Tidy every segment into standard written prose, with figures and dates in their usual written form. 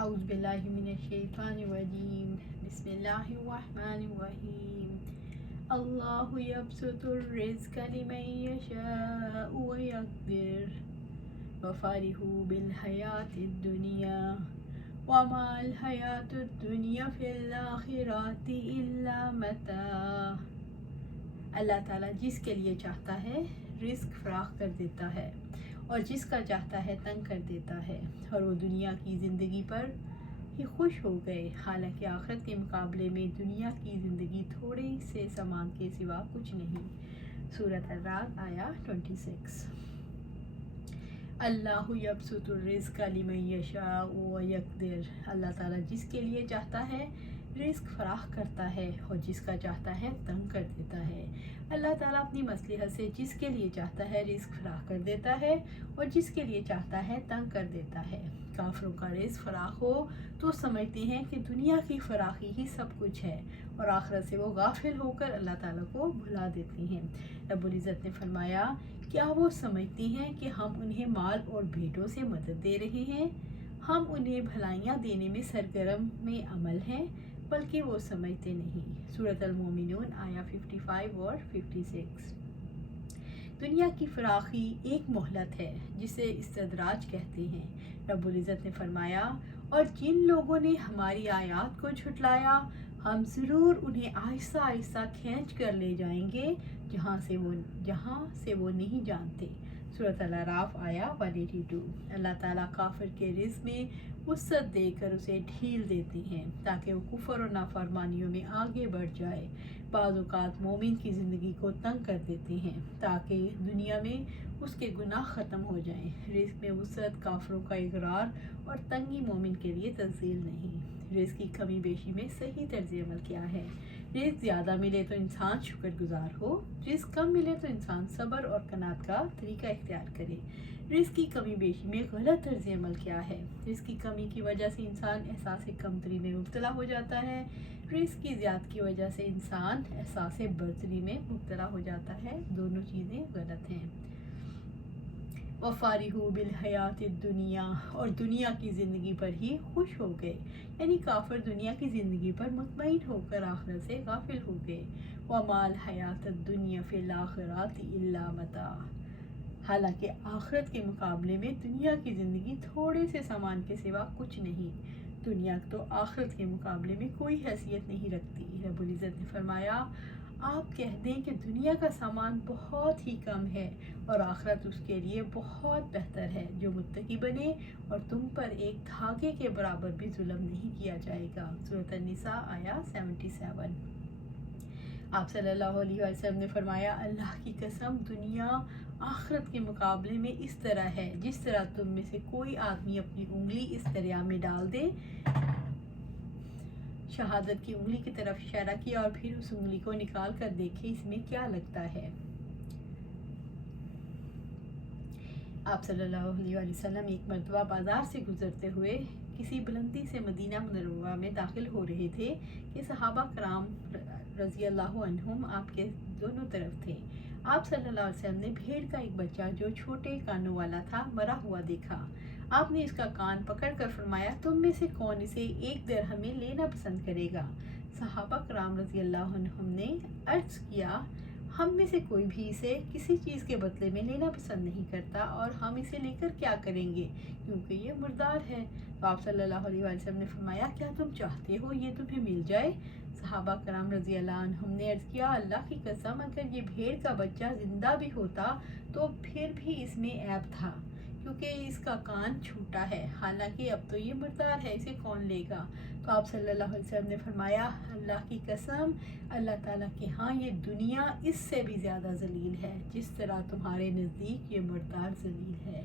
اعوذ باللہ من الشیطان الرجیم بسم اللہ الرحمن الرحیم اللہ یبسط الرزق لمن یشاء ویقدر وفرحوا بالحیاة الدنیا وما الحیاة الدنیا فی الآخرۃ الا متاع۔ اللہ تعالیٰ جس کے لیے چاہتا ہے رزق فراخ کر دیتا ہے اور جس کا چاہتا ہے تنگ کر دیتا ہے، اور وہ دنیا کی زندگی پر ہی خوش ہو گئے، حالانکہ آخرت کے مقابلے میں دنیا کی زندگی تھوڑے سے سامان کے سوا کچھ نہیں۔ سورۃ الرعد آیا 26۔ اللہ یبسط الرزق لمن یشاء ویقدر، اللہ تعالیٰ جس کے لیے چاہتا ہے رزق فراخ کرتا ہے اور جس کا چاہتا ہے تنگ کر دیتا ہے۔ اللہ تعالیٰ اپنی مصلحت سے جس کے لیے چاہتا ہے رزق فراخ کر دیتا ہے اور جس کے لیے چاہتا ہے تنگ کر دیتا ہے۔ کافروں کا رزق فراخ ہو تو سمجھتے ہیں کہ دنیا کی فراخی ہی سب کچھ ہے، اور آخرت سے وہ غافل ہو کر اللہ تعالیٰ کو بھلا دیتے ہیں۔ رب العزت نے فرمایا، کیا وہ سمجھتے ہیں کہ ہم انہیں مال اور بیٹوں سے مدد دے رہے ہیں؟ ہم انہیں بھلائیاں دینے میں سرگرم میں عمل ہیں، بلکہ وہ سمجھتے نہیں۔ سورۃ المومنون آیا 55 اور 56۔ دنیا کی فراخی ایک مہلت ہے جسے استدراج کہتے ہیں۔ رب العزت نے فرمایا، اور جن لوگوں نے ہماری آیات کو جھٹلایا ہم ضرور انہیں آہستہ آہستہ کھینچ کر لے جائیں گے جہاں سے وہ نہیں جانتے۔ سورۃ الاعراف آیا 182۔ اللہ تعالیٰ کافر کے رزق میں وسعت دے کر اسے ڈھیل دیتے ہیں تاکہ وہ کفر اور نافرمانیوں میں آگے بڑھ جائے۔ بعض اوقات مومن کی زندگی کو تنگ کر دیتے ہیں تاکہ دنیا میں اس کے گناہ ختم ہو جائیں۔ رزق میں وسعت کافروں کا اقرار اور تنگی مومن کے لیے تنزیل نہیں۔ رزق کی کمی بیشی میں صحیح طرز عمل کیا ہے؟ رزق زیادہ ملے تو انسان شکر گزار ہو، رزق کم ملے تو انسان صبر اور قناعت کا طریقہ اختیار کرے۔ رزق کی کمی بیشی میں غلط طرز عمل کیا ہے؟ رزق کی کمی کی وجہ سے انسان احساس کمتری میں مبتلا ہو جاتا ہے، رزق کی زیادتی کی وجہ سے انسان احساس برتری میں مبتلا ہو جاتا ہے۔ دونوں چیزیں غلط ہیں۔ وَفَرِحُوا بِالْحَيَاةِ الدُّنْيَا، اور دنیا کی زندگی پر ہی خوش ہو گئے، یعنی کافر دنیا کی زندگی پر مطمئن ہو کر آخرت سے غافل ہو گئے۔ وَمَا الْحَيَاةُ الدُّنْيَا فِي الْآخِرَةِ إِلَّا مَتَاع، حالانکہ آخرت کے مقابلے میں دنیا کی زندگی تھوڑے سے سامان کے سوا کچھ نہیں۔ دنیا تو آخرت کے مقابلے میں کوئی حیثیت نہیں رکھتی۔ رب العزت نے فرمایا، آپ کہہ دیں کہ دنیا کا سامان بہت ہی کم ہے اور آخرت اس کے لیے بہت بہتر ہے۔ جو متقی بنے اور تم پر ایک دھاگے کے برابر بھی ظلم نہیں کیا جائے گا۔ سورۃ النساء آیا 77۔ آپ صلی اللہ علیہ وسلم نے فرمایا، اللہ کی قسم دنیا آخرت کے مقابلے میں اس طرح ہے جس طرح تم میں سے کوئی آدمی اپنی انگلی اس دریا میں ڈال دے، شہادت کی انگلی کی طرف اشارہ کیا، اور پھر اس انگلی کو نکال کر دیکھے اس میں کیا لگتا ہے۔ آپ صلی اللہ علیہ وسلم ایک مرتبہ بازار سے گزرتے ہوئے کسی بلندی سے مدینہ منورہ میں داخل ہو رہے تھے کہ صحابہ کرام رضی اللہ عنہم آپ کے دونوں طرف تھے۔ آپ صلی اللہ علیہ وسلم نے بھیڑ کا ایک بچہ جو چھوٹے کانوں والا تھا مرا ہوا دیکھا۔ آپ نے اس کا کان پکڑ کر فرمایا، تم میں سے کون اسے 1 درہم میں لینا پسند کرے گا؟ صحابہ کرام رضی اللہ عنہم نے عرض کیا، ہم میں سے کوئی بھی اسے کسی چیز کے بدلے میں لینا پسند نہیں کرتا، اور ہم اسے لے کر کیا کریں گے کیونکہ یہ مردار ہے۔ تو آپ صلی اللہ علیہ وسلم نے فرمایا، کیا تم چاہتے ہو یہ تمہیں مل جائے؟ صحابہ کرام رضی اللہ عنہم نے عرض کیا، اللہ کی قسم اگر یہ بھیڑ کا بچہ زندہ بھی ہوتا تو پھر بھی اس میں عیب تھا کیونکہ اس کا کان چھوٹا ہے، حالانکہ اب تو یہ مردار ہے، اسے کون لے گا؟ تو آپ صلی اللہ علیہ وسلم نے فرمایا، اللہ کی قسم اللہ تعالیٰ کے ہاں یہ دنیا اس سے بھی زیادہ ذلیل ہے جس طرح تمہارے نزدیک یہ مردار ذلیل ہے،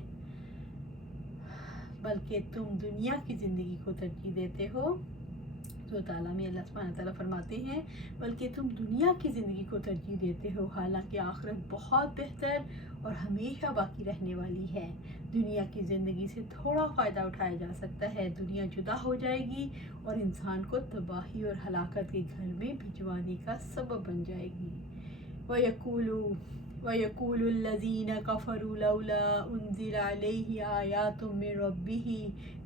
بلکہ تم دنیا کی زندگی کو ترجیح دیتے ہو۔ تو تعالیٰ میں اللہ سبحانہ تعالیٰ فرماتے ہیں، بلکہ تم دنیا کی زندگی کو ترجیح دیتے ہو، حالانکہ آخرت بہت بہتر اور ہمیشہ باقی رہنے والی ہے۔ دنیا کی زندگی سے تھوڑا فائدہ اٹھایا جا سکتا ہے، دنیا جدا ہو جائے گی اور انسان کو تباہی اور ہلاکت کے گھر میں بھجوانے کا سبب بن جائے گی۔ وَيَقُولُوا وَيَقُولُ الَّذِينَ كَفَرُوا لَوْلَا أُنزِلَ عَلَيْهِ آيَاتٌ مِّن رَّبِّهِ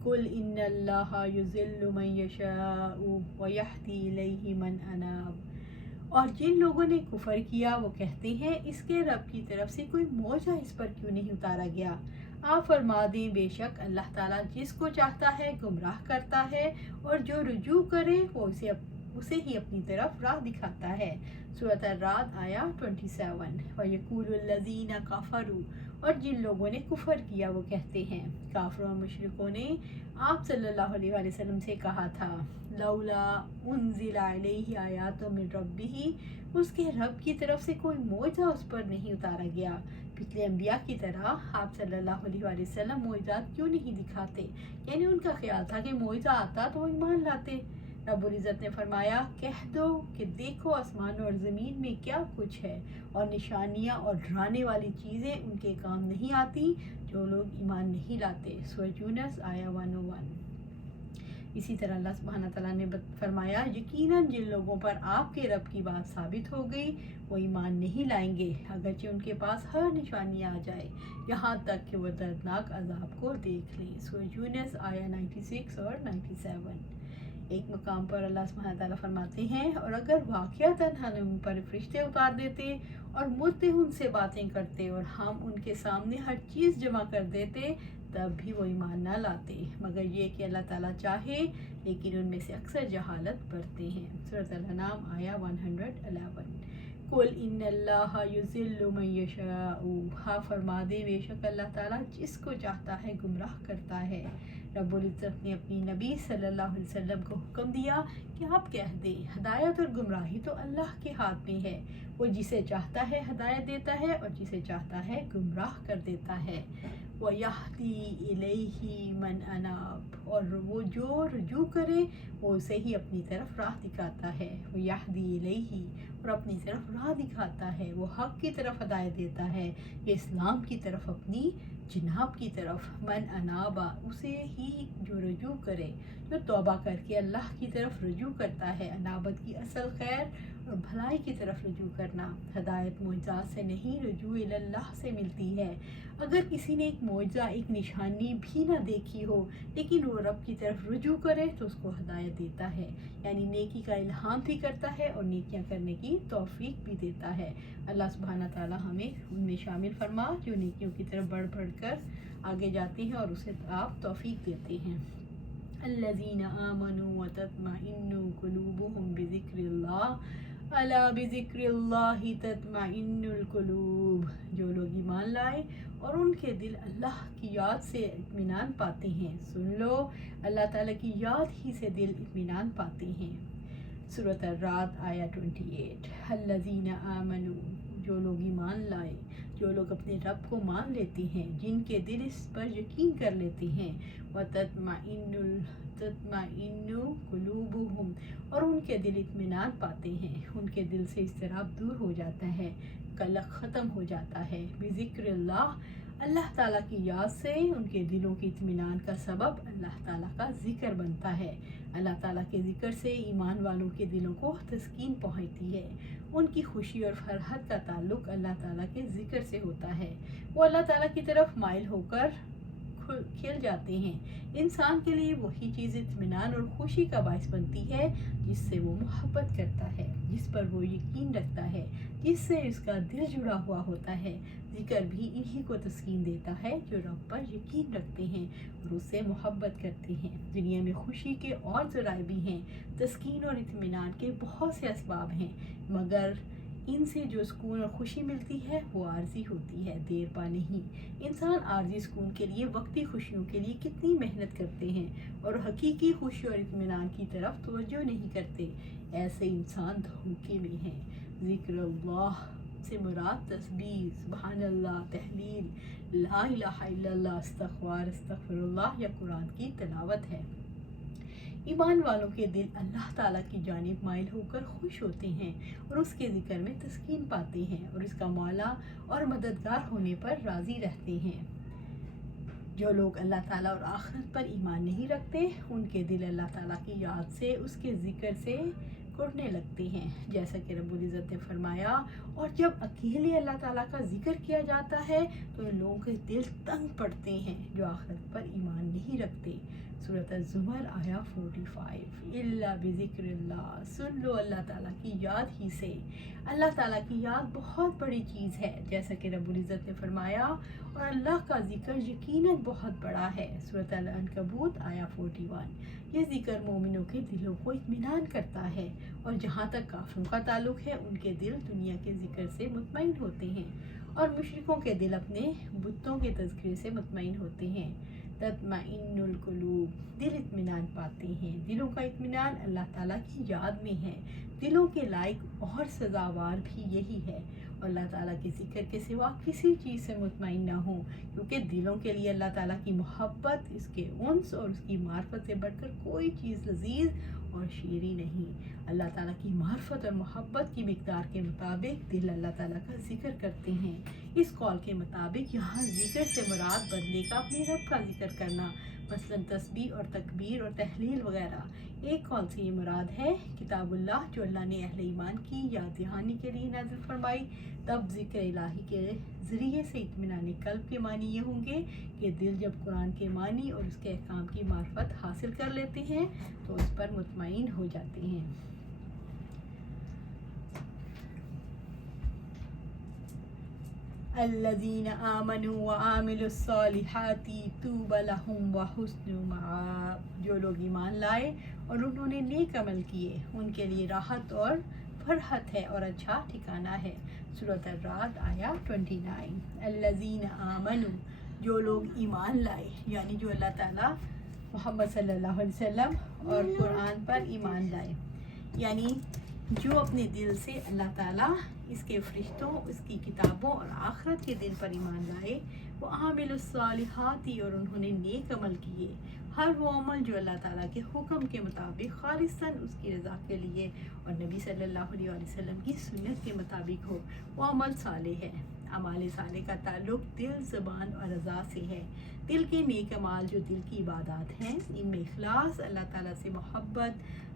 قُلْ إِنَّ اللَّهَ يُضِلُّ مَن يَشَاءُ وَيَهْدِي إِلَيْهِ مَنْ أَنَابَ۔ اور جن لوگوں نے کفر کیا وہ کہتے ہیں اس کے رب کی طرف سے کوئی معجزہ اس پر کیوں نہیں اتارا گیا۔ آپ فرما دیں بے شک اللہ تعالیٰ جس کو چاہتا ہے گمراہ کرتا ہے اور جو رجوع کرے وہ اسے ہی اپنی طرف راہ دکھاتا ہے۔ سورۃ الرعد آیا 27۔ وَيَقُولُ الَّذِينَ كَفَرُوا، اور جن لوگوں نے کفر کیا وہ کہتے ہیں، کافروں اور مشرکوں نے آپ صلی اللہ علیہ وآلہ وسلم سے کہا تھا لولا انزل علیہ آیات من ربہ، اس کے رب کی طرف سے کوئی معجزہ اس پر نہیں اتارا گیا۔ پچھلے انبیاء کی طرح آپ صلی اللہ علیہ وآلہ وسلم معجزات کیوں نہیں دکھاتے، یعنی ان کا خیال تھا کہ معجزہ آتا تو وہ ایمان لاتے۔ رب العزت نے فرمایا کہہ دو کہ دیکھو آسمان اور زمین میں کیا کچھ ہے، اور نشانیاں اور ڈرانے والی چیزیں ان کے کام نہیں آتی جو لوگ ایمان نہیں لاتے۔ سورۃ یونس آیا 101۔ اسی طرح اللہ سبحانہ تعالیٰ نے فرمایا یقیناً جن لوگوں پر آپ کے رب کی بات ثابت ہو گئی وہ ایمان نہیں لائیں گے اگرچہ ان کے پاس ہر نشانی آ جائے، یہاں تک کہ وہ دردناک عذاب کو دیکھ لیں۔ سورۃ یونس آیا 96 اور 97۔ ایک مقام پر اللہ سبحانہ تعالیٰ فرماتے ہیں اور اگر واقعتاً ہم ان پر فرشتے اتار دیتے اور مردے ان سے باتیں کرتے اور ہم ان کے سامنے ہر چیز جمع کر دیتے تب بھی وہ ایمان نہ لاتے، مگر یہ کہ اللہ تعالیٰ چاہے، لیکن ان میں سے اکثر جہالت برتے ہیں۔ سورۃ الانعام آیا 111۔ قُلْ إِنَّ اللَّهَ يُضِلُّ مَن يَشَاءُ، ہاں فرما دے بے شک اللہ تعالیٰ جس کو چاہتا ہے گمراہ کرتا ہے۔ رب العزت نے اپنی نبی صلی اللہ علیہ وسلم کو حکم دیا کہ آپ کہہ دیں ہدایت اور گمراہی تو اللہ کے ہاتھ میں ہے، وہ جسے چاہتا ہے ہدایت دیتا ہے اور جسے چاہتا ہے گمراہ کر دیتا ہے۔ وَيَهْدِي إِلَيْهِ مَنْ أَنَابَ، اور وہ جو رجوع کرے وہ اسے ہی اپنی طرف راہ دکھاتا ہے۔ وَيَهْدِي إِلَيْهِ، اور اپنی طرف راہ دکھاتا ہے، وہ حق کی طرف ہدایت دیتا ہے، یہ اسلام کی طرف، اپنی جناب کی طرف۔ من انابا، اسے ہی جو رجوع کرے، جو توبہ کر کے اللہ کی طرف رجوع کرتا ہے۔ انابت کی اصل خیر اور بھلائی کی طرف رجوع کرنا۔ ہدایت معجزات سے نہیں، رجوع اللہ سے ملتی ہے۔ اگر کسی نے ایک معجزہ، ایک نشانی بھی نہ دیکھی ہو لیکن وہ رب کی طرف رجوع کرے تو اس کو ہدایت دیتا ہے، یعنی نیکی کا الہام بھی کرتا ہے اور نیکیاں کرنے کی توفیق بھی دیتا ہے۔ اللہ سبحانہ تعالیٰ ہمیں ان میں شامل فرما جو نیکیوں کی طرف بڑھ بڑھ کر آگے جاتے ہیں اور اسے آپ توفیق دیتے ہیں۔ الذین آمنوا وتطمئن قلوبهم بذکر اللہ، الا بذکر اللہ تطمئن القلوب، جو لوگ ایمان لائے اور ان کے دل اللہ کی یاد سے اطمینان پاتے ہیں۔ سن لو، اللہ تعالیٰ کی یاد ہی سے دل اطمینان پاتے ہیں۔ سورۃ الرعد آیا 28۔ الذین آمنوا، جو لوگ ایمان لائے، جو لوگ اپنے رب کو مان لیتے ہیں، جن کے دل اس پر یقین کر لیتے ہیں۔ تطمئن قلوبهم، اور ان کے دل اطمینان پاتے ہیں، ان کے دل سے اضطراب دور ہو جاتا ہے، قلق ختم ہو جاتا ہے۔ بذکر اللہ، اللہ تعالیٰ کی یاد سے ان کے دلوں کے اطمینان کا سبب اللہ تعالیٰ کا ذکر بنتا ہے۔ اللہ تعالیٰ کے ذکر سے ایمان والوں کے دلوں کو تسکین پہنچتی ہے، ان کی خوشی اور فرحت کا تعلق اللہ تعالیٰ کے ذکر سے ہوتا ہے، وہ اللہ تعالیٰ کی طرف مائل ہو کر کھل جاتے ہیں۔ انسان کے لیے وہی چیز اطمینان اور خوشی کا باعث بنتی ہے جس سے وہ محبت کرتا ہے، جس پر وہ یقین رکھتا ہے، جس سے اس کا دل جڑا ہوا ہوتا ہے۔ ذکر بھی انہی کو تسکین دیتا ہے جو رب پر یقین رکھتے ہیں اور اس سے محبت کرتے ہیں۔ دنیا میں خوشی کے اور ذرائع بھی ہیں، تسکین اور اطمینان کے بہت سے اسباب ہیں، مگر ان سے جو سکون اور خوشی ملتی ہے وہ عارضی ہوتی ہے، دیر پا نہیں۔ انسان عارضی سکون کے لیے، وقتی خوشیوں کے لیے کتنی محنت کرتے ہیں اور حقیقی خوشی اور اطمینان کی طرف توجہ نہیں کرتے، ایسے انسان دھوکے میں ہیں۔ ذکر اللہ سے مراد تسبیح، سبحان اللہ، تحلیل، لا الہ الا اللہ، استغفار، استغفر اللہ یا قرآن کی تلاوت ہے۔ ایمان والوں کے دل اللہ تعالیٰ کی جانب مائل ہو کر خوش ہوتے ہیں اور اس کے ذکر میں تسکین پاتے ہیں اور اس کا مولا اور مددگار ہونے پر راضی رہتے ہیں۔ جو لوگ اللہ تعالیٰ اور آخرت پر ایمان نہیں رکھتے، ان کے دل اللہ تعالیٰ کی یاد سے، اس کے ذکر سے कुढ़ने लगते हैं, जैसा कि रब्बुल इज़्ज़त ने फरमाया। और जब अकेले अल्लाह ताला का जिक्र किया जाता है तो इन लोगों के दिल तंग पड़ते हैं जो आखिरत पर ईमान नहीं रखते। सूरत ज़ुमर आया 45। इल्ला बिज़िक्रिल्लाह, सुन लो अल्लाह ताला की याद ही से। अल्लाह ताला की याद बहुत बड़ी चीज़ है, जैसा कि रब्बुल इज़्ज़त ने फरमाया, और अल्लाह का जिक्र यकीनन बहुत बड़ा है। सूरत अल-अनकबूत आया 41। ये जिक्र मोमिनों के दिलों को इत्मीनान करता है, और जहाँ तक काफिरों का ताल्लुक है उनके दिल दुनिया के जिक्र से मुतमईन होते हैं, और मुशरिकों के दिल अपने बुतों के तज़किरे से मुतमईन होते हैं। तत्मइन्नुल कुलूब, दिल इत्मीनान पाते हैं। दिलों का इत्मीनान अल्लाह ताला की याद में है। दिलों के लायक और सजावार भी यही है, और अल्लाह ताला के ज़िक्र के सिवा किसी चीज़ से मुतमईन ना हो, क्योंकि दिलों के लिए अल्लाह ताला की मोहब्बत, इसके उन्स और उसकी मार्फत से बढ़कर कोई चीज़ लजीज और शीरी नहीं। अल्लाह ताला की मार्फत और मोहब्बत की मिकदार के मुताबिक दिल अल्लाह ताला का जिक्र करते हैं। इस कौल के मुताबिक यहाँ जिक्र से मुराद बंदे का अपने रब का जिक्र करना, मसलन तस्बीह और तकबीर और तहलील वगैरह। एक कौल से ये मुराद है किताबुल्लाह जो अल्लाह ने अहले ईमान की याद दहानी के लिए नाज़िल फरमाई। तब ज़िक्र इलाही के ज़रिए से इत्मीनान क़ल्ब के मानी ये होंगे कि दिल जब कुरान के मानी और उसके अहकाम की मार्फत हासिल कर लेते हैं तो उस पर मुतमईन हो जाते हैं। अल्लज़ीना आमनू व आमिलुस्सालिहाती तूबा लहुम व हुस्नु मआब, जो लोग ईमान लाए और उन्होंने नेक अमल किए उनके लिए राहत और फरहत है और अच्छा ठिकाना है। सूरत अर्राद आया 29। अल्लज़ीना आमनू, जो लोग ईमान लाए, यानी जो अल्लाह ताला, मोहम्मद सल्लल्लाहु अलैहि वसल्लम और कुरान पर ईमान लाए, यानी जो अपने दिल से अल्लाह ताला, इसके फरिश्तों, इसकी किताबों और आखिरत के दिन पर ईमान लाए। वो आमिलुस्सालिहाती, और उन्होंने नेक अमल किए, हर वो अमल जो अल्लाह ताला के हुक्म के मुताबिक खालिसन उसकी रज़ा के लिए और नबी सल्लल्लाहु अलैहि वसल्लम की सुन्नत के मुताबिक हो, वो अमल सालेह है। अमाल साले का ताल्लुक दिल, ज़बान और रज़ा से है। दिल के नेक अमाल जो दिल की इबादत हैं, इनमें इखलास, अल्लाह ताला से मोहब्बत,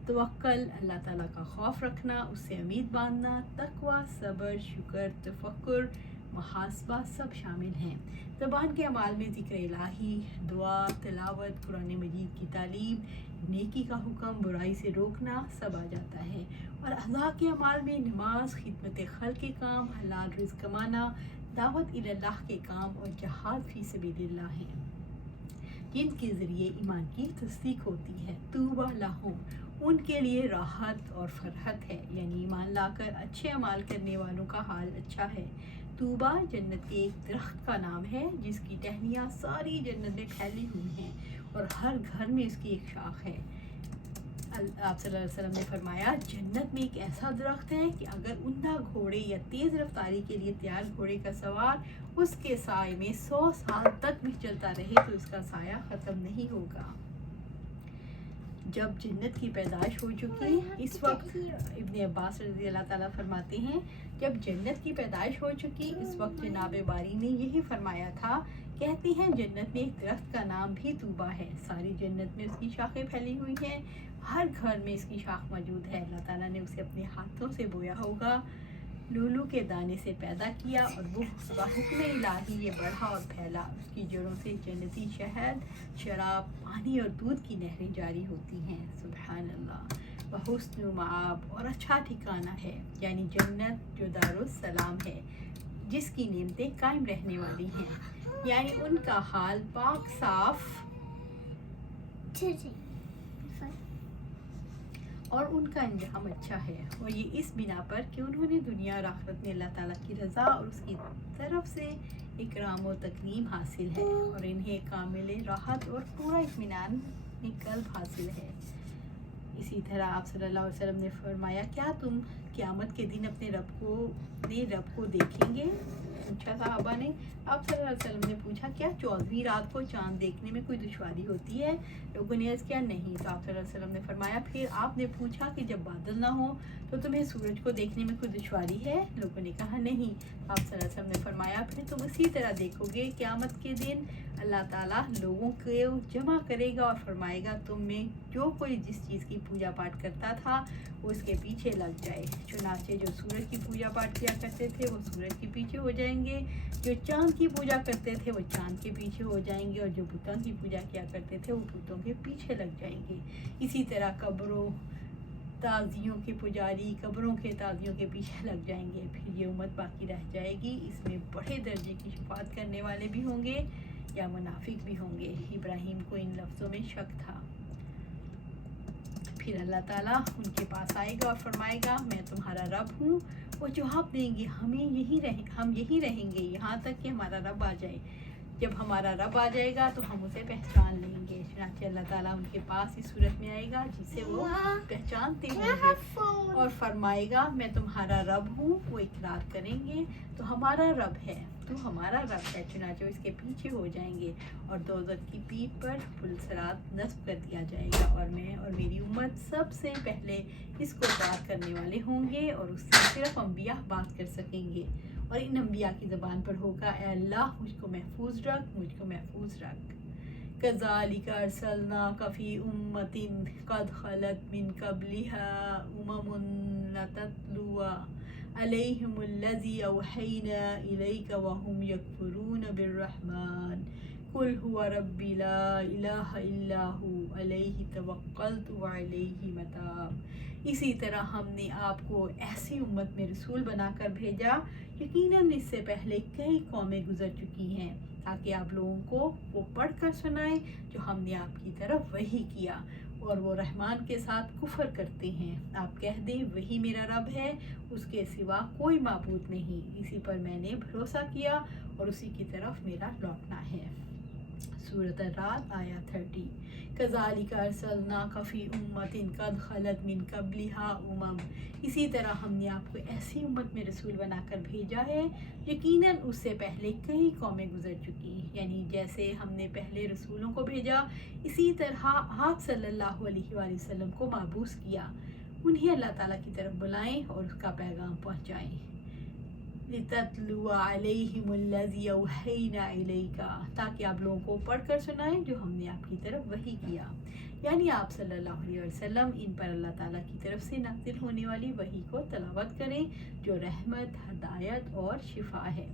तवक्कल, अल्लाह ताला का खौफ रखना, उससे उम्मीद बांधना, तकवा, सब्र, शुक्र, तफक्कुर, मुहासबा सब शामिल हैं। ज़बान के अमाल में ज़िक्र इलाही, दुआ, तिलावत, कुरान मजीद की तालीम, नेकी का हुक्म, बुराई से रोकना सब आ जाता है। और अज़ा के अमाल में नमाज, खिदमत खल्क़ के काम, हलाल रिज़्क़ कमाना, दावत इल्लाह के काम और जहाद फ़ी सबीलिल्लाह हैं, जिनके ज़रिए ईमान की तस्दीक होती है। तूबा लहुम, उनके लिए राहत और फरहत है, यानी ईमान लाकर अच्छे अमाल करने वालों का हाल अच्छा है। तूबा जन्नत के एक दरख्त का नाम है जिसकी टहनियाँ सारी जन्नत में फैली हुई हैं और हर घर में इसकी एक शाख है। आप सल्लल्लाहु अलैहि वसल्लम ने फरमाया, जन्नत में एक ऐसा दरख्त है कि अगर उन्दा घोड़े या तेज़ रफ्तारी के लिए तैयार घोड़े का सवार उसके साए में 100 साल तक भी चलता रहे तो इसका साया ख़त्म नहीं होगा। जब जन्नत की पैदाइश हो चुकी, इस वक्त इब्न अब्बास रज़ी अल्लाह ताला फरमाते हैं, जब जन्नत की पैदाइश हो चुकी इस वक्त जनाब बारी ने यही फरमाया था। कहते हैं जन्नत में एक दरख्त का नाम भी तूबा है, सारी जन्नत में उसकी शाखें फैली हुई हैं, हर घर में इसकी शाख मौजूद है। अल्लाह ताला ने उसे अपने हाथों से बोया होगा, लूलू के दाने से पैदा किया और वो हुक्म इलाही ये बढ़ा और फैला। उसकी जड़ों से जन्नती शहद, शराब, पानी और दूध की नहरें जारी होती हैं। सुभान अल्लाह। व हुस्नु मआब, और अच्छा ठिकाना है, यानी जन्नत जो दारुस सलाम है, जिसकी नेमतें कायम रहने वाली हैं, यानी उनका हाल पाक साफ और उनका अंजाम अच्छा है। और ये इस बिना पर कि उन्होंने दुनिया और आखिरत में अल्लाह ताला की रज़ा और उसकी तरफ से इकराम और तकरीम हासिल है, और इन्हें कामिल राहत और पूरा इत्मीनान क़ल्ब हासिल है। इसी तरह आप सल्लल्लाहु अलैहि वसल्लम ने फरमाया, क्या तुम क़यामत के दिन अपने रब को देखेंगे? पूछा साहबा ने। आप सल्लल्लाहु अलैहि वसल्लम ने पूछा, क्या 14वीं रात को चाँद देखने में कोई दुश्वारी होती है? लोगों ने अर्ज़ किया, नहीं। तो आप सल्लल्लाहु अलैहि वसल्लम ने फरमाया, फिर आपने पूछा कि जब बादल ना हो तो तुम्हें सूरज को देखने में कोई दुश्वारी है? लोगों ने कहा नहीं। आप सल्लल्लाहु अलैहि वसल्लम ने फरमाया, फिर तुम उसी तरह देखोगे क़यामत के दिन अल्लाह ताला लोगों को जमा करेगा और फरमाएगा तुम में जो कोई जिस चीज़ की पूजा पाठ करता था उसके पीछे लग जाए। चुनाचे जो सूरज की पूजा पाठ किया करते थे वो सूरज के पीछे हो जाएंगे, जो चाँद की पूजा करते थे वो चाँद के पीछे हो जाएंगे, और जो बुतों की पूजा किया करते थे वो बुतों के पीछे लग जाएंगे। इसी तरह कब्रों ताज़ियों के पुजारी कब्रों के ताज़ियों के पीछे लग जाएंगे। फिर ये उम्मत बाकी रह जाएगी, इसमें बड़े दर्जे की शफाअत करने वाले भी होंगे या मुनाफिक भी होंगे। इब्राहीम को इन लफ्ज़ों में शक था। फिर अल्लाह ताला उनके पास आएगा और फरमाएगा मैं तुम्हारा रब हूँ। वो जवाब देंगे हम यहीं रहेंगे यहाँ तक कि हमारा रब आ जाए। जब हमारा रब आ जाएगा तो हम उसे पहचान लेंगे। चुनांचे अल्लाह ताला उनके पास इस सूरत में आएगा जिसे वो पहचानते होंगे और फरमाएगा मैं तुम्हारा रब हूँ। वो इकरार करेंगे तो हमारा रब है, तो हमारा रब है। चुनांचे इसके पीछे हो जाएंगे और दोज़ख की पीठ पर पुल सिरात नस्ब कर दिया जाएगा, और मैं और मेरी उम्मत सबसे पहले इसको पार करने वाले होंगे और उससे सिर्फ अंबिया बात कर सकेंगे। और इन अंबिया की ज़बान पर होगा ए अल्लाह मुझको महफूज रख। कज़ालिका अर्सलनाका फ़ी उम्मतिन क़द ख़लत मिन क़ब्लिहा उममुन लतत्लुआ अलैहिमुल्लज़ी औहैना इलैका वहुम यकफ़ुरून बिर्रहमान कुल हुवा रब्बी ला इलाहा इल्ला हु अलैहि तवक्कलतु व अलैहि मताब। इसी तरह हमने आपको ऐसी उम्मत में रसूल बनाकर भेजा, यकीनन इससे पहले कई कौमें गुजर चुकी हैं, ताकि आप लोगों को वो पढ़ कर सुनाएं जो हमने आपकी तरफ वही किया, और वो रहमान के साथ कुफर करते हैं। आप कह दें वही मेरा रब है, उसके सिवा कोई माबूद नहीं, इसी पर मैंने भरोसा किया और उसी की तरफ मेरा लौटना है। सूरत रात आया 30। कज़ालिका अर्सलनाका फ़ी उम्मतिन क़द ख़लत मिन क़ब्लिहा उमम। इसी तरह हमने आपको ऐसी उम्मत में रसूल बनाकर भेजा है, यकीनन उससे पहले कई कौमें गुजर चुकी। यानी जैसे हमने पहले रसूलों को भेजा, इसी तरह आप सल्लल्लाहु अलैहि वसल्लम को माबूस किया। उन्हें अल्लाह ताला की तरफ बुलाएं और उसका पैगाम पहुँचाएँ। लितत्लुआ अलैहिमुल्लज़ी औहैना इलैका, ताकि आप लोगों को पढ़कर सुनाएं जो हमने आपकी तरफ वही किया। यानी आप सल्लल्लाहु अलैहि वसल्लम इन पर अल्लाह ताला की तरफ से नाज़िल होने वाली वही को तलावत करें जो रहमत, हदायत और शिफा है।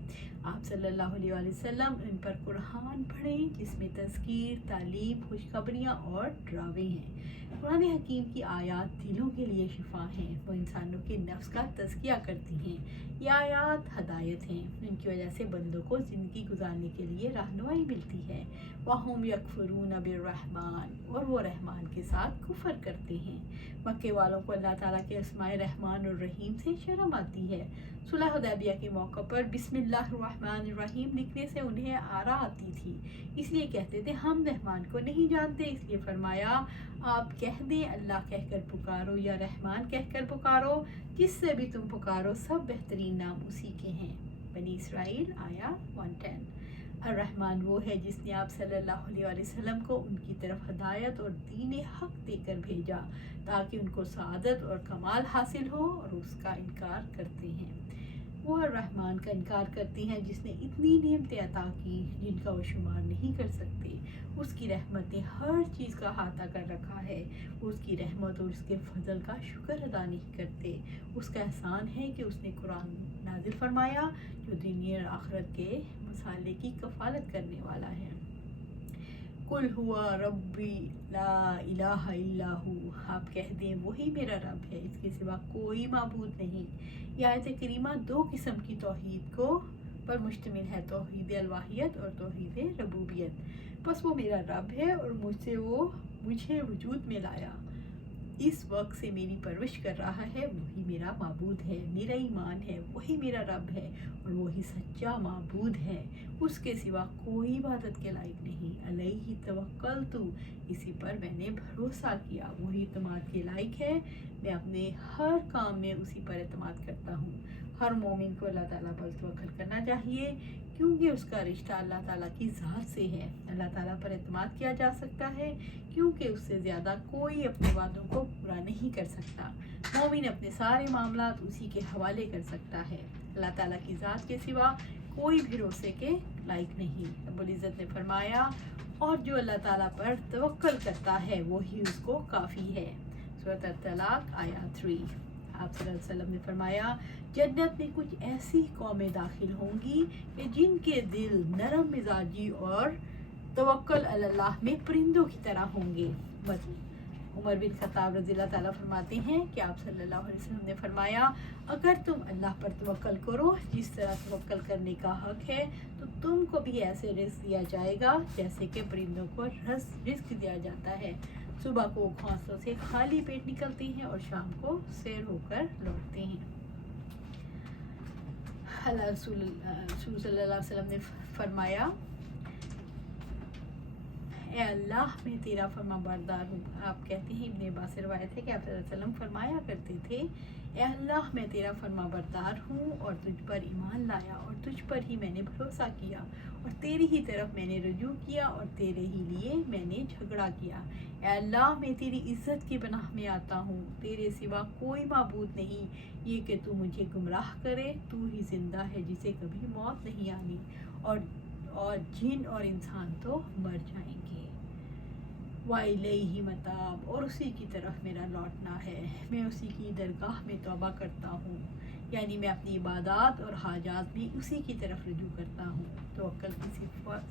आप सल्लल्लाहु अलैहि वसल्लम इन पर कुरान पढ़ें जिसमें तज़कीर, तालीम, खुशखबरियाँ और डरावे हैं। कुरान हकीम की आयात दिलों के लिए शिफा हैं, वो इंसानों के नफ्स का तज़किया करती हैं। ये आयात हदायत हैं, इनकी वजह से बंदों को ज़िंदगी गुजारने के लिए रहनुमाई मिलती है। वहुम यकफ़ुरून बिर्रहमान, और वो रहमान के साथ कुफर करते हैं। मक्के वालों को अल्लाह ताला के अस्माए रहमान और रहीम से शर्म आती है। सुलह हुदैबिया के मौके पर बिस्मिल्लाहिर्रहमानिर्रहीम लिखने से उन्हें आरा आती थी, इसलिए कहते थे हम रहमान को नहीं जानते। इसलिए फरमाया आप कह दें अल्लाह कहकर पुकारो या रहमान कहकर पुकारो, जिससे भी तुम पुकारो सब बेहतरीन नाम उसी के हैं। बनी इसराइल आया 110। अर्रहमान वो है जिसने आप सल्लल्लाहु अलैहि वसल्लम को उनकी तरफ हदायत और दीन हक देकर भेजा, ताकि उनको सआदत और कमाल हासिल हो, और उसका इनकार करते हैं। वो अर्रहमान का इनकार करती हैं जिसने इतनी नेमतें अता की जिनका वो शुमार नहीं कर सकते। उसकी रहमत ने हर चीज़ का अहाता कर रखा है। उसकी रहमत और उसके फजल का शुक्र अदा नहीं करते। उसका एहसान है कि उसने कुरान नाजिल फरमाया जो दुनिया और आखिरत के मसाले की कफालत करने वाला है। कुल हुआ रब्बी ला इलाहा इल्ला हु, आप कह दें वही मेरा रब है, इसके सिवा कोई माबूद नहीं। यह आयत करीमा दो किस्म की तौहीद को पर मुश्तमिल है, तौहीद अलवाहियत और तौहीद रबूबियत। बस वो मेरा रब है और मुझे वजूद में लाया, इस वक्त से मेरी परवरिश कर रहा है, वही मेरा माबूद है। मेरा ईमान है वही मेरा रब है और वही सच्चा माबूद है, उसके सिवा कोई इबादत के लायक नहीं। अलैहि तवक्कलतु, इसी पर मैंने भरोसा किया, वही इत्मीनान के लायक है। मैं अपने हर काम में उसी पर एतमाद करता हूँ। हर मोमिन को अल्लाह ताला पर तवक्कुल करना चाहिए, क्योंकि उसका रिश्ता अल्लाह ताला की ज़ात से है। अल्लाह ताला पर एतमाद किया जा सकता है, क्योंकि उससे ज़्यादा कोई अपने वादों को पूरा नहीं कर सकता। मोमिन अपने सारे मामलात उसी के हवाले कर सकता है। अल्लाह ताला की ज़ात के सिवा कोई भरोसे के लायक नहीं। रब्बुल इज़्ज़त ने फरमाया और जो अल्लाह ताला पर तवक्कल करता है वही उसको काफ़ी है। सूरत अत-तलाक आयत 3। आप सल्लल्लाहु अलैहि वसल्लम ने फरमाया जन्नत में कुछ ऐसी कौमें दाखिल होंगी कि जिनके दिल नरम मिजाजी और तवक्कल अल्लाह में परिंदों की तरह होंगे। उमर बिन खत्ताब रज़ियल्लाहु ताला फरमाते हैं कि आप सल्लल्लाहु अलैहि वसल्लम ने फरमाया अगर तुम अल्लाह पर तवक्कल करो जिस तरह तवक्कल करने का हक है तो तुमको भी ऐसे रिस्क दिया जाएगा जैसे कि परिंदों को रिस्क दिया जाता है। सुबह को घोंसलों से खाली पेट निकलते हैं और शाम को सैर होकर लौटते हैं। अल्लाह रसूल सल्लल्लाहु अलैहि वसल्लम ने फरमाया ए अल्लाह मैं तेरा फरमाबरदार हूँ। आप कहते हैं इब्ने अब्बास से रवायत है कि आप सल्लल्लाहु अलैहि वसल्लम फरमाया करते थे ए अल्लाह मैं तेरा फरमाबरदार हूँ और तुझ पर ईमान लाया और तुझ पर ही मैंने भरोसा किया और तेरी ही तरफ मैंने रुजू किया और तेरे ही लिए मैंने झगड़ा किया। ए अल्लाह मैं तेरी इज़्ज़त की पनाह में आता हूँ, तेरे सिवा कोई माबूद नहीं, ये कि तू मुझे गुमराह करे, तू ही जिंदा है जिसे कभी मौत नहीं आनी और जिन और इंसान तो मर जाएंगे। वाइलैहि मताब और उसी की तरफ मेरा लौटना है, मैं उसी की दरगाह में तौबा करता हूँ, यानी मैं अपनी इबादत और हाजात भी उसी की तरफ रुजू करता हूँ। तवक्कुल की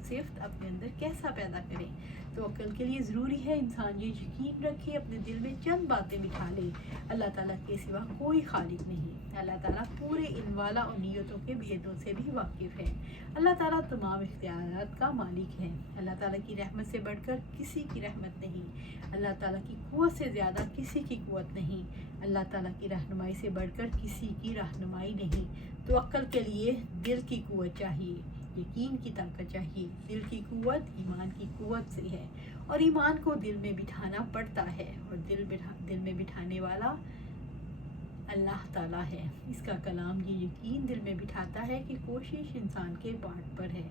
सिफ़त अपने अंदर कैसा पैदा करें? तवक्कुल के लिए ज़रूरी है इंसान ये यकीन रखे, अपने दिल में चंद बातें बिठा ले, अल्लाह ताला के सिवा कोई खालिक नहीं। अल्लाह ताला पूरे इल्म वाला और नियतों के भेदों से भी वाकिफ़ है। अल्लाह ताला तमाम इख्तियारात का मालिक है। अल्लाह ताला की रहमत से बढ़कर किसी की रहमत नहीं, अल्लाह ताला की कुव्वत से ज़्यादा किसी की कुव्वत नहीं, अल्लाह ताला की रहनुमाई से बढ़कर किसी की रहनुमाई नहीं। तवक्कुल के लिए दिल की कुव्वत चाहिए, यकीन की ताकत चाहिए। दिल की कुव्वत ईमान की कुव्वत से है और ईमान को दिल में बिठाना पड़ता है और दिल में बिठाने वाला अल्लाह ताला है। इसका कलाम ये यकीन दिल में बिठाता है कि कोशिश इंसान के बाट पर है।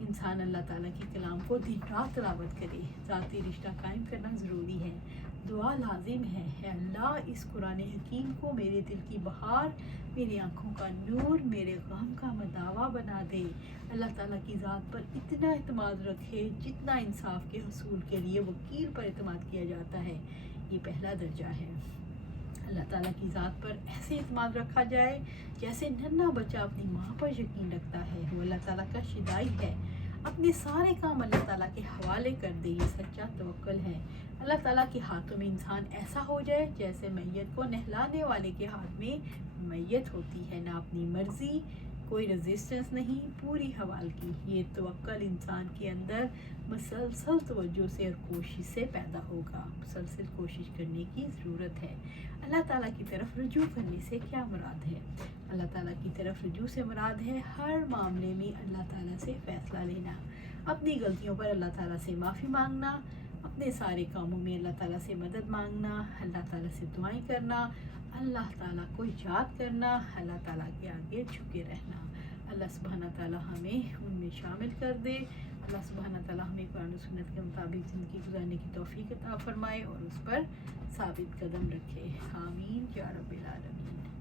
इंसान अल्लाह ताला के कलाम को दिन रात तिलावत करे। ज़ाती रिश्ता कायम करना ज़रूरी है, दुआ लाजिम है। अल्लाह इस कुरान हकीम को मेरे दिल की बहार, मेरी आँखों का नूर, मेरे गम का मदावा बना दे। अल्लाह ताला की ज़ात पर इतना एतमाद रखे जितना इंसाफ के हसूल के लिए वकील पर एतमाद किया जाता है। ये पहला दर्जा है। अल्लाह ताला की ज़ात पर ऐसे एतमाद रखा जाए जैसे नन्हा बच्चा अपनी माँ पर यकीन रखता है। वो अल्लाह ताला का शिदाई है, अपने सारे काम अल्लाह ताला के हवाले कर दे, ये सच्चा तवक्कुल है। अल्लाह ताला के हाथों में इंसान ऐसा हो जाए जैसे मैयत को नहलाने वाले के हाथ में मैयत होती है, ना अपनी मर्ज़ी, कोई रेजिस्टेंस नहीं, पूरी हवाल की। ये तवक्कुल इंसान के अंदर मुसलसल तवज्जो से और कोशिश से पैदा होगा। मुसलसल कोशिश करने की ज़रूरत है। अल्लाह ताला की तरफ रुजू करने से क्या मुराद है? अल्लाह ताला की तरफ रुजू से मुराद है हर मामले में अल्लाह ताला से फ़ैसला लेना, अपनी गलतियों पर अल्लाह ताला से माफ़ी मांगना, अपने सारे कामों में अल्लाह ताला से मदद मांगना, अल्लाह ताला से दुआएं करना, अल्लाह ताला को याद करना, अल्लाह ताला के आगे झुके रहना। अल्लाह सुब्हाना ताला हमें उनमें शामिल कर दे। अल्लाह सुब्हाना ताला हमें कुरान और सुन्नत के मुताबिक ज़िंदगी गुजारने की तौफीक अता फरमाए और उस पर साबित कदम रखे। आमीन या रब्बिल आलमीन।